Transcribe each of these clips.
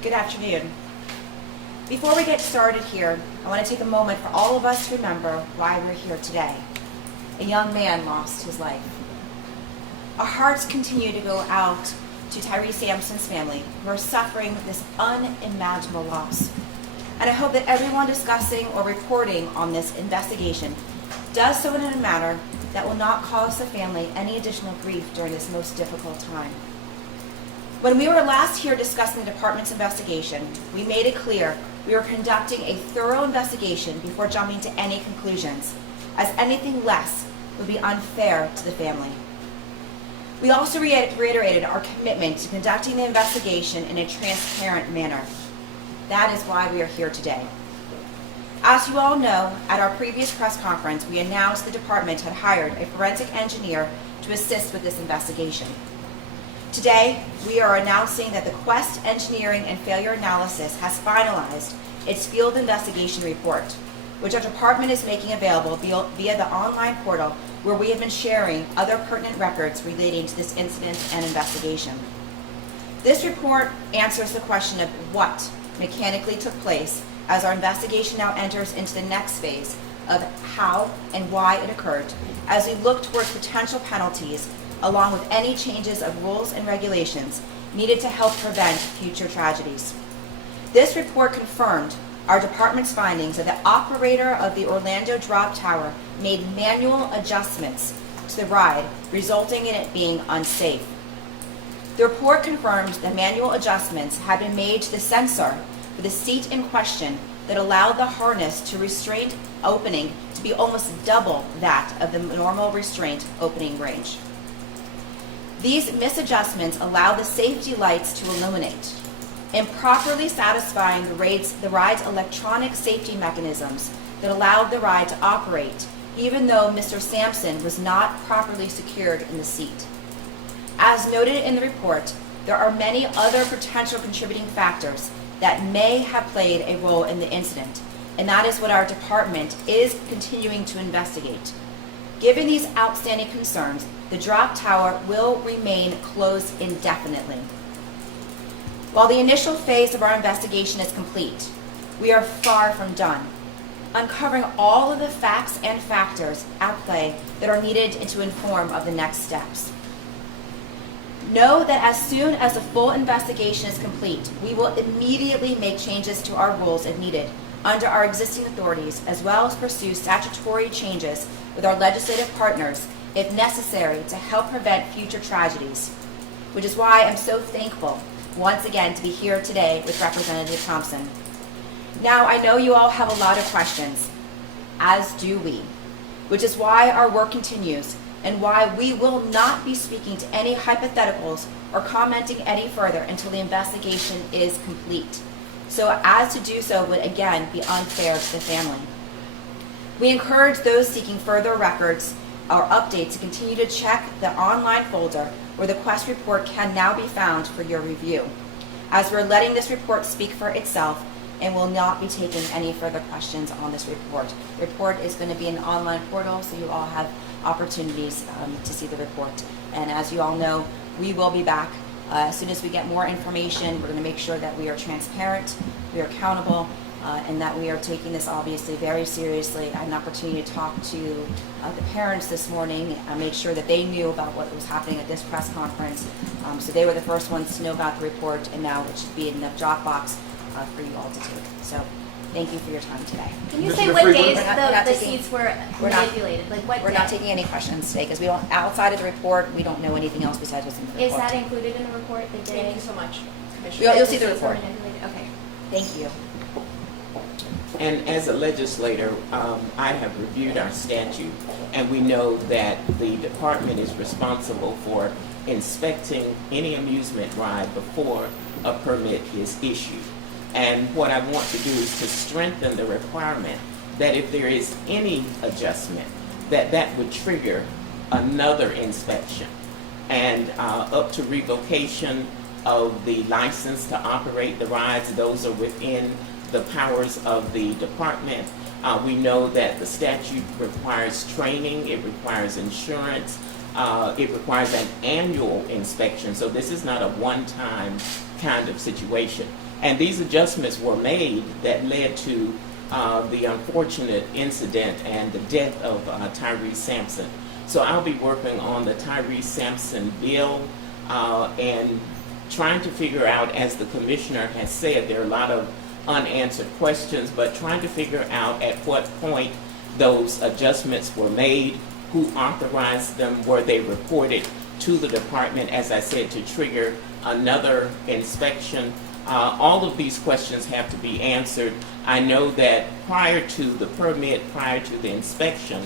Good afternoon. Before we get started here, I want to take a moment for all of us to remember why we're here today. A young man lost his life. Our hearts continue to go out to Tyree Sampson's family, who are suffering this unimaginable loss. And I hope that everyone discussing or reporting on this investigation does so in a manner that will not cause the family any additional grief during this most difficult time. When we were last here discussing the department's investigation, we made it clear we were conducting a thorough investigation before jumping to any conclusions, as anything less would be unfair to the family. We also reiterated our commitment to conducting the investigation in a transparent manner. That is why we are here today. As you all know, at our previous press conference, we announced the department had hired a forensic engineer to assist with this investigation. Today, we are announcing that the Quest Engineering and Failure Analysis has finalized its field investigation report, which our department is making available via the online portal where we have been sharing other pertinent records relating to this incident and investigation. This report answers the question of what mechanically took place as our investigation now enters into the next phase of how and why it occurred as we look towards potential penalties along with any changes of rules and regulations needed to help prevent future tragedies. This report confirmed our department's findings that the operator of the Orlando drop tower made manual adjustments to the ride, resulting in it being unsafe. The report confirmed that manual adjustments had been made to the sensor for the seat in question that allowed the harness to restraint opening to be almost double that of the normal restraint opening range. These misadjustments allowed the safety lights to illuminate, improperly satisfying the ride's electronic safety mechanisms that allowed the ride to operate, even though Mr. Sampson was not properly secured in the seat. As noted in the report, there are many other potential contributing factors that may have played a role in the incident, and that is what our department is continuing to investigate. Given these outstanding concerns, the drop tower will remain closed indefinitely. While the initial phase of our investigation is complete, we are far from done, uncovering all of the facts and factors at play that are needed to inform of the next steps. Know that as soon as the full investigation is complete, we will immediately make changes to our rules if needed under our existing authorities, as well as pursue statutory changes with our legislative partners if necessary to help prevent future tragedies, which is why I'm so thankful once again to be here today with Representative Thompson. Now, I know you all have a lot of questions, as do we, which is why our work continues and why we will not be speaking to any hypotheticals or commenting any further until the investigation is complete. So as to do so would again be unfair to the family. We encourage those seeking further records or updates to continue to check the online folder where the Quest report can now be found for your review, as we're letting this report speak for itself and will not be taking any further questions on this report. The report is going to be an online portal, so you all have opportunities to see the report. And as you all know, we will be back as soon as we get more information. We're going to make sure that we are transparent, we are accountable, and that we are taking this obviously very seriously. I had an opportunity to talk to the parents this morning, make sure that they knew about what was happening at this press conference. So they were the first ones to know about the report, and now it should be in the Dropbox for you all to take. So thank you for your time today. Can you say what days the seats were we're manipulated? We're not taking any questions today because we don't, outside of the report, we don't know anything else besides what's in the report. Is that included in the report? Thank you so much, Commissioner. You'll see the report. Okay. Thank you. And as a legislator, I have reviewed our statute, and we know that the department is responsible for inspecting any amusement ride before a permit is issued. And what I want to do is to strengthen the requirement that if there is any adjustment, that would trigger another inspection, and up to revocation of the license to operate the rides. Those are within the powers of the department. We know that the statute requires training, it requires insurance, it requires an annual inspection. So this is not a one-time kind of situation. And these adjustments were made that led to the unfortunate incident and the death of Tyrese Sampson. So I'll be working on the Tyrese Sampson bill and trying to figure out, as the commissioner has said, there are a lot of unanswered questions, but trying to figure out at what point those adjustments were made, who authorized them, were they reported to the department, as I said, to trigger another inspection. All of these questions have to be answered. I know that prior to the permit, prior to the inspection,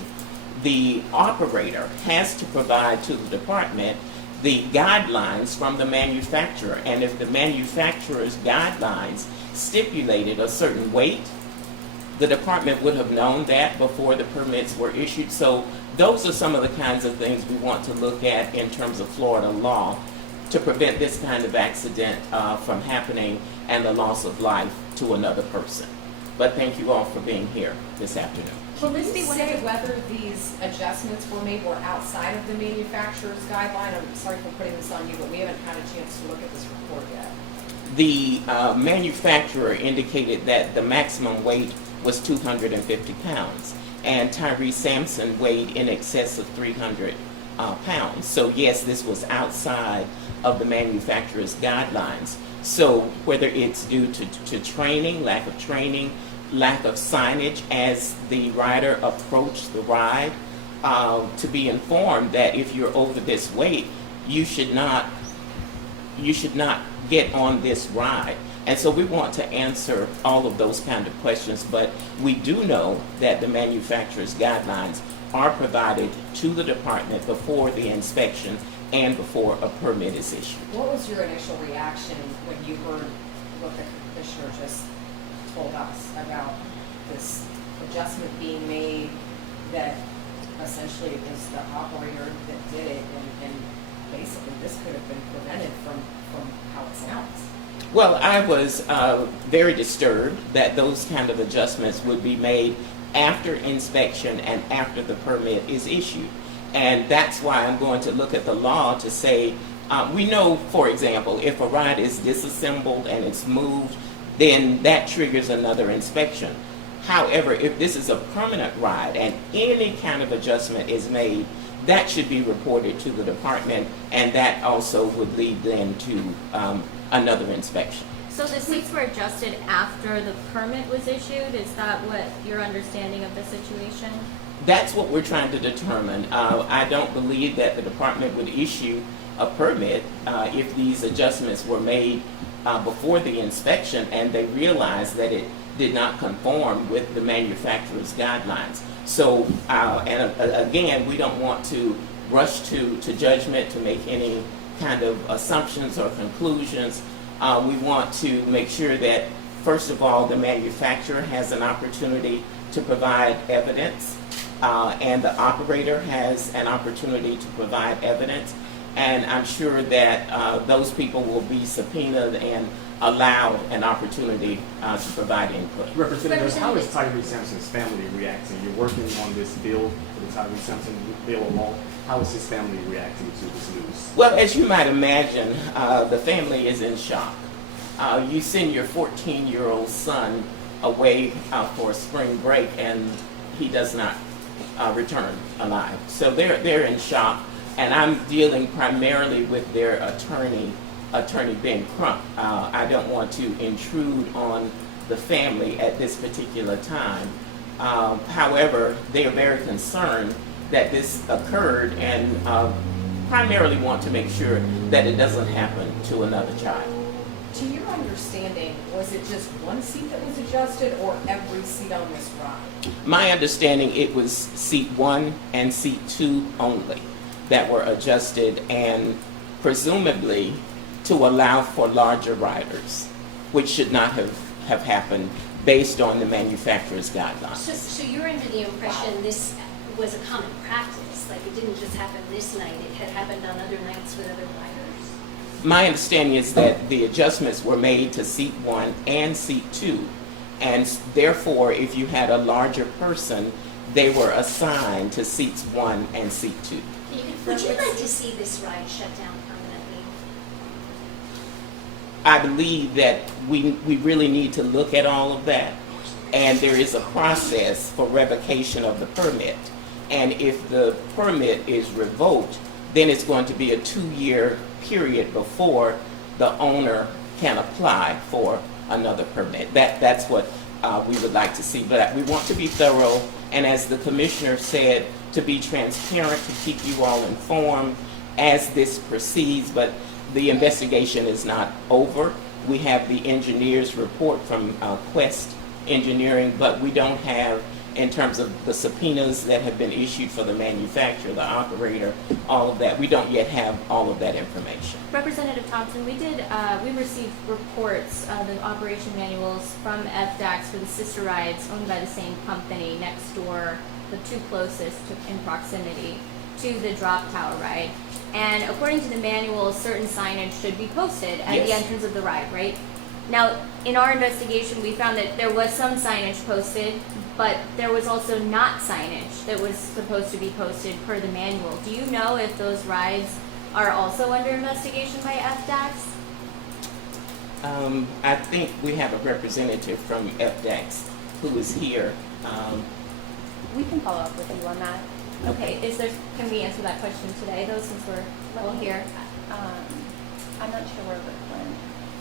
the operator has to provide to the department the guidelines from the manufacturer. And if the manufacturer's guidelines stipulated a certain weight, the department would have known that before the permits were issued. So those are some of the kinds of things we want to look at in terms of Florida law to prevent this kind of accident from happening and the loss of life to another person. But thank you all for being here this afternoon. Can you say whether these adjustments were made or outside of the manufacturer's guideline? I'm sorry for putting this on you, but we haven't had a chance to look at this report yet. The manufacturer indicated that the maximum weight was 250 pounds, and Tyrese Sampson weighed in excess of 300 pounds. So yes, this was outside of the manufacturer's guidelines. So whether it's due to training, lack of signage as the rider approached the ride, to be informed that if you're over this weight, you should not get on this ride. And so we want to answer all of those kind of questions, but we do know that the manufacturer's guidelines are provided to the department before the inspection and before a permit is issued. What was your initial reaction when you heard what the commissioner just told us about this adjustment being made, that essentially it was the operator that did it, and basically this could have been prevented from how it sounds? Well, I was very disturbed that those kind of adjustments would be made after inspection and after the permit is issued. And that's why I'm going to look at the law to say, we know, for example, if a ride is disassembled and it's moved, then that triggers another inspection. However, if this is a permanent ride and any kind of adjustment is made, that should be reported to the department, and that also would lead then to another inspection. So the seats were adjusted after the permit was issued? Is that what your understanding of the situation? That's what we're trying to determine. I don't believe that the department would issue a permit if these adjustments were made before the inspection and they realized that it did not conform with the manufacturer's guidelines. So, again, we don't want to rush to judgment to make any kind of assumptions or conclusions. We want to make sure that, first of all, the manufacturer has an opportunity to provide evidence, and the operator has an opportunity to provide evidence. And I'm sure that those people will be subpoenaed and allowed an opportunity to provide input. Representative, how is Tyrese Sampson's family reacting? You're working on this bill for the Tyrese Sampson bill of law. How is his family reacting to this news? Well, as you might imagine, the family is in shock. You send your 14-year-old son away for a spring break, and he does not return alive. So they're in shock, and I'm dealing primarily with their attorney Ben Crump. I don't want to intrude on the family at this particular time. However, they are very concerned that this occurred and primarily want to make sure that it doesn't happen to another child. To your understanding, was it just one seat that was adjusted or every seat on this ride? My understanding, it was seat 1 and seat 2 only that were adjusted, and presumably to allow for larger riders, which should not have happened based on the manufacturer's guidelines. So you're under the impression this was a common practice, like it didn't just happen this night, it had happened on other nights with other riders? My understanding is that the adjustments were made to seat 1 and seat 2, and therefore if you had a larger person, they were assigned to seats 1 and seat 2. Would you like to see this ride shut down permanently? I believe that we really need to look at all of that. And there is a process for revocation of the permit. And if the permit is revoked, then it's going to be a 2-year period before the owner can apply for another permit. That's what we would like to see. But we want to be thorough, and as the commissioner said, to be transparent, to keep you all informed as this proceeds. But the investigation is not over. We have the engineer's report from Quest Engineering, but we don't have, in terms of the subpoenas that have been issued for the manufacturer, the operator, all of that, we don't yet have all of that information. Representative Thompson, we received reports, the operation manuals from FDAX for the sister rides owned by the same company next door, the two closest in proximity to the drop tower ride. And according to the manuals, certain signage should be posted at the Yes. entrance of the ride, right? Now, in our investigation, we found that there was some signage posted, but there was also not signage that was supposed to be posted per the manual. Do you know if those rides are also under investigation by FDAX? I think we have a representative from FDAX who is here. We can follow up with you on that. Okay, can we answer that question today, though, since we're all here? I'm not sure where we're going.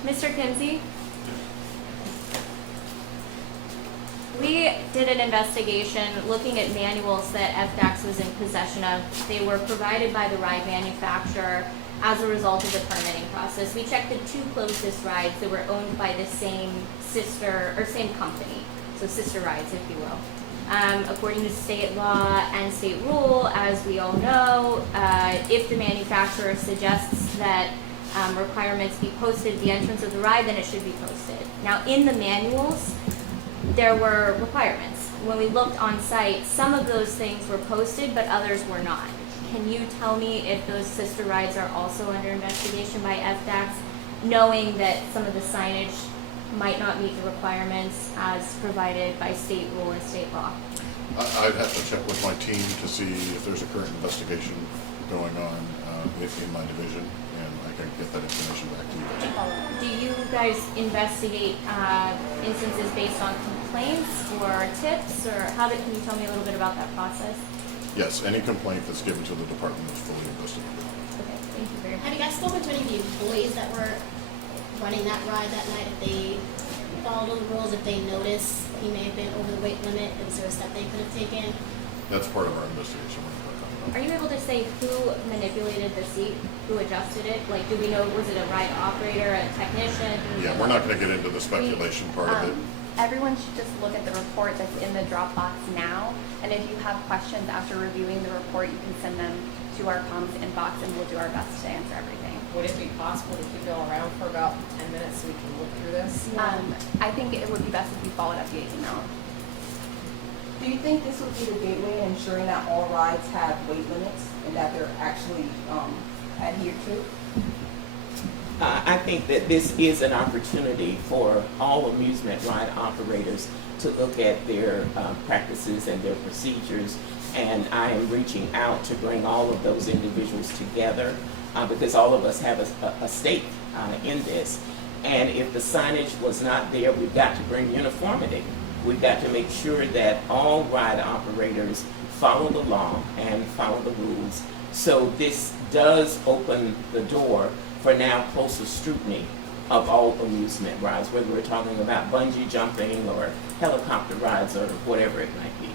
Mr. Kinsey? We did an investigation looking at manuals that FDAX was in possession of. They were provided by the ride manufacturer as a result of the permitting process. We checked the two closest rides that were owned by the same same company, so sister rides, if you will. According to state law and state rule, as we all know, if the manufacturer suggests that requirements be posted at the entrance of the ride, then it should be posted. Now, in the manuals, there were requirements. When we looked on site, some of those things were posted, but others were not. Can you tell me if those sister rides are also under investigation by FDAX, knowing that some of the signage might not meet the requirements as provided by state rule and state law? I'd have to check with my team to see if there's a current investigation going on in my division, and I can get that information back to you. Do you guys investigate instances based on complaints or tips, or can you tell me a little bit about that process? Yes, any complaint that's given to the department is fully investigated. Okay, thank you very much. Have you guys spoken to any of the employees that were running that ride that night? If they followed the rules, if they noticed he may have been over the weight limit, is there a step they could have taken? That's part of our investigation. Are you able to say who manipulated the seat, who adjusted it? Like, do we know, was it a ride operator, a technician? Yeah, we're not going to get into the speculation part of it. Everyone should just look at the report that's in the Dropbox now, and if you have questions after reviewing the report, you can send them to our comms inbox, and we'll do our best to answer everything. Would it be possible to keep Bill around for about 10 minutes so we can look through this? I think it would be best if you followed up via email. Do you think this would be the gateway in ensuring that all rides have weight limits and that they're actually adhered to? I think that this is an opportunity for all amusement ride operators to look at their practices and their procedures, and I am reaching out to bring all of those individuals together because all of us have a stake in this. And if the signage was not there, we've got to bring uniformity. We've got to make sure that all ride operators follow the law and follow the rules. So this does open the door for now closer scrutiny of all amusement rides, whether we're talking about bungee jumping or helicopter rides or whatever it might be.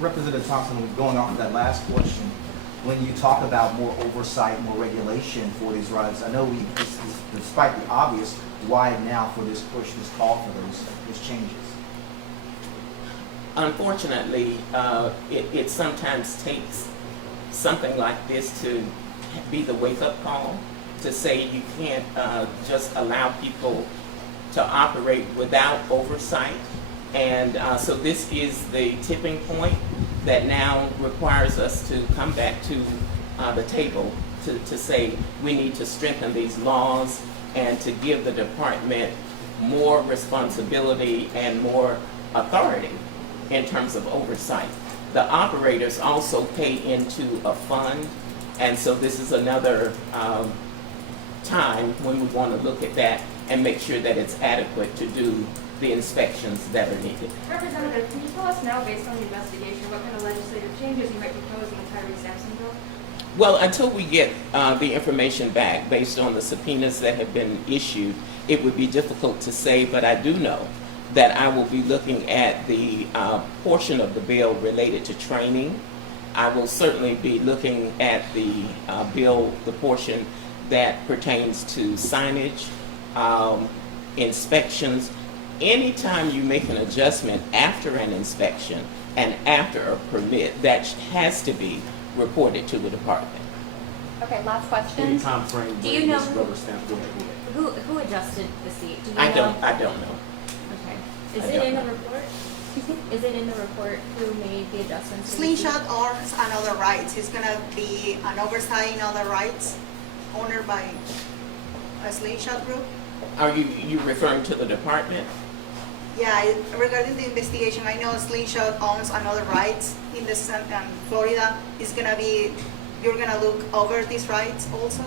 Representative Thompson, going off of that last question, when you talk about more oversight, more regulation for these rides, I know despite the obvious, why now for this push, this call for those changes? Unfortunately, it sometimes takes something like this to be the wake-up call, to say you can't just allow people to operate without oversight. And so this is the tipping point that now requires us to come back to the table to say we need to strengthen these laws and to give the department more responsibility and more authority in terms of oversight. The operators also pay into a fund, and so this is another time when we want to look at that and make sure that it's adequate to do the inspections that are needed. Representative, can you tell us now, based on the investigation, what kind of legislative changes you might propose in the Tyree Sampson bill? Well, until we get the information back based on the subpoenas that have been issued, it would be difficult to say, but I do know that I will be looking at the portion of the bill related to training. I will certainly be looking at the bill, the portion that pertains to signage, inspections. Anytime you make an adjustment after an inspection and after a permit, that has to be reported to the department. Okay, last Any question. time frame Do you when know this rubber stamp, go ahead. Who adjusted the seat? Do you I know? don't know. Okay. Is I it don't in the know. report? Is it in the report who made the adjustments? to the seat? Slingshot owns another rights. It's gonna be an oversight in other rights, owned by a Slingshot group. Are you referring to the department? Yeah, regarding the investigation, I know Slingshot owns another rights in the Florida. It's gonna be, you're gonna look over these rights also?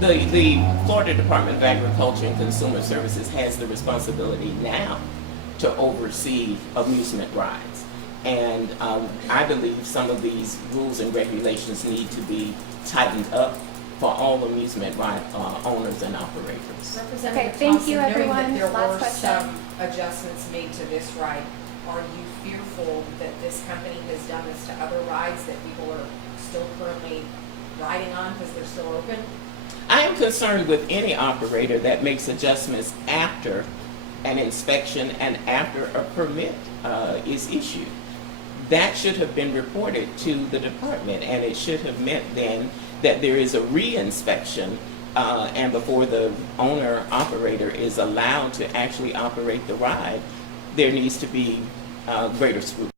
The Florida Department of Agriculture and Consumer Services has the responsibility now to oversee amusement rides. And I believe some of these rules and regulations need to be tightened up for all amusement ride owners and operators. Representative thank you, Thompson, everyone. knowing that there Last were question. some adjustments made to this ride, are you fearful that this company has done this to other rides that people are still currently riding on because they're still open? I am concerned with any operator that makes adjustments after an inspection and after a permit is issued. That should have been reported to the department, and it should have meant then that there is a re-inspection and before the owner operator is allowed to actually operate the ride, there needs to be greater scrutiny.